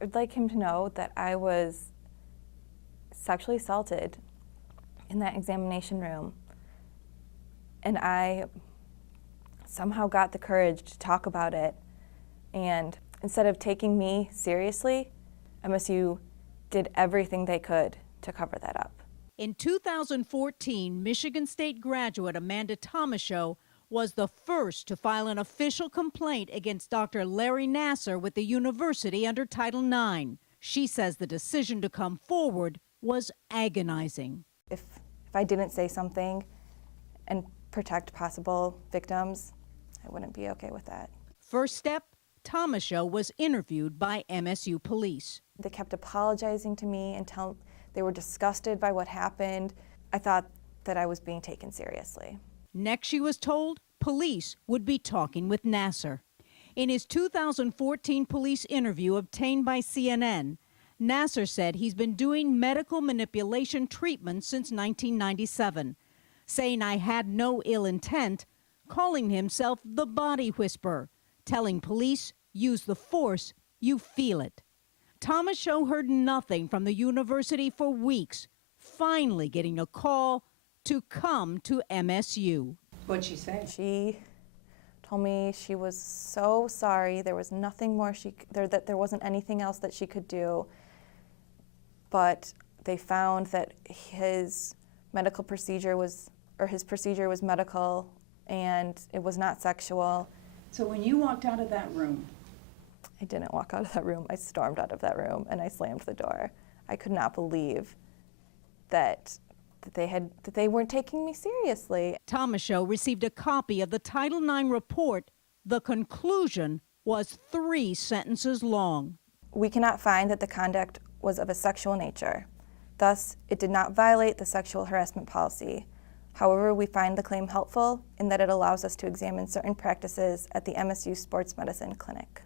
I'd like him to know that I was sexually assaulted in that examination room, and I somehow got the courage to talk about it. And instead of taking me seriously, MSU did everything they could to cover that up. In 2014, Michigan State graduate Amanda Tomashow was the first to file an official complaint against Dr. Larry Nassar with the university under Title IX. She says the decision to come forward was agonizing. If I didn't say something and protect possible victims, I wouldn't be okay with that. First step, Tomashow was interviewed by MSU police. They kept apologizing to me until they were disgusted by what happened. I thought that I was being taken seriously. Next, she was told police would be talking with Nassar. In his 2014 police interview obtained by CNN, Nassar said he's been doing medical manipulation treatment since 1997, saying I had no ill intent, calling himself the body whisperer, telling police, use the force, you feel it. Tomashow heard nothing from the university for weeks, finally getting a call to come to MSU. What'd she say? She told me she was so sorry. There was nothing more that there wasn't anything else that she could do. But they found that his medical procedure was, or his procedure was medical, and it was not sexual. So when you walked out of that room? I didn't walk out of that room. I stormed out of that room and I slammed the door. I could not believe that they weren't taking me seriously. Tomashow received a copy of the Title IX report. The conclusion was 3 sentences long. We cannot find that the conduct was of a sexual nature. Thus, it did not violate the sexual harassment policy. However, we find the claim helpful in that it allows us to examine certain practices at the MSU Sports Medicine Clinic.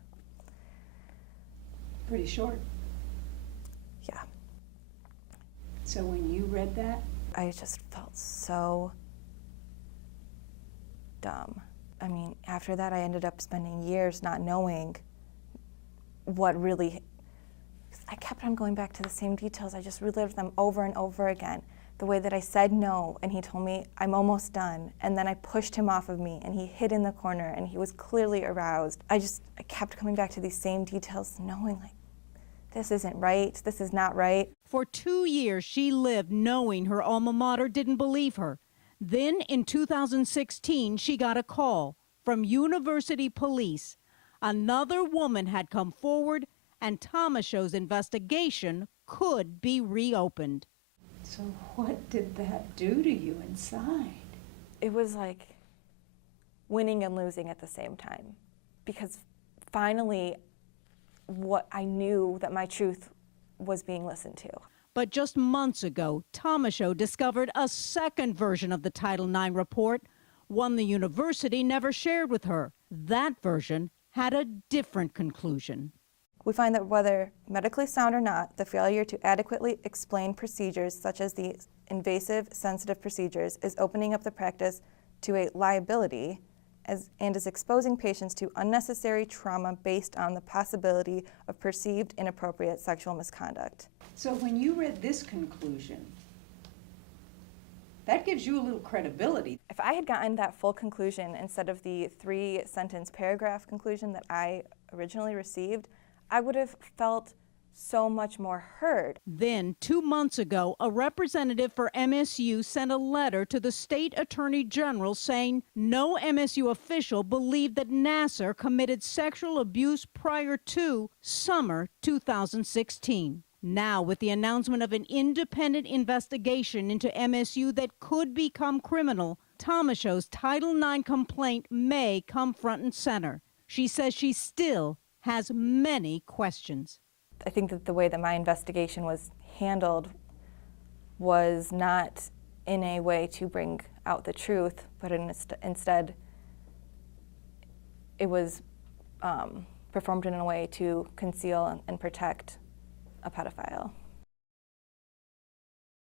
Pretty short. Yeah. So when you read that? I just felt so dumb. I mean, after that, I ended up spending years not knowing what really, I kept on going back to the same details. I just relived them over and over again. The way that I said no, and he told me, I'm almost done. And then I pushed him off of me, and he hid in the corner, and he was clearly aroused. I kept coming back to these same details, knowing like, this isn't right, this is not right. For 2 years, she lived knowing her alma mater didn't believe her. Then in 2016, she got a call from university police. Another woman had come forward, and Tomashow's investigation could be reopened. So what did that do to you inside? It was like winning and losing at the same time, because finally what I knew that my truth was being listened to. But just months ago, Tomashow discovered a second version of the Title IX report, one the university never shared with her. That version had a different conclusion. We find that whether medically sound or not, the failure to adequately explain procedures such as the invasive, sensitive procedures is opening up the practice to a liability and is exposing patients to unnecessary trauma based on the possibility of perceived inappropriate sexual misconduct. So when you read this conclusion, that gives you a little credibility. If I had gotten that full conclusion instead of the 3-sentence paragraph conclusion that I originally received, I would have felt so much more heard. Then, 2 months ago, a representative for MSU sent a letter to the state attorney general saying no MSU official believed that Nassar committed sexual abuse prior to summer 2016. Now, with the announcement of an independent investigation into MSU that could become criminal, Tomashow's Title IX complaint may come front and center. She says she still has many questions. I think that the way that my investigation was handled was not in a way to bring out the truth, but instead it was performed in a way to conceal and protect a pedophile.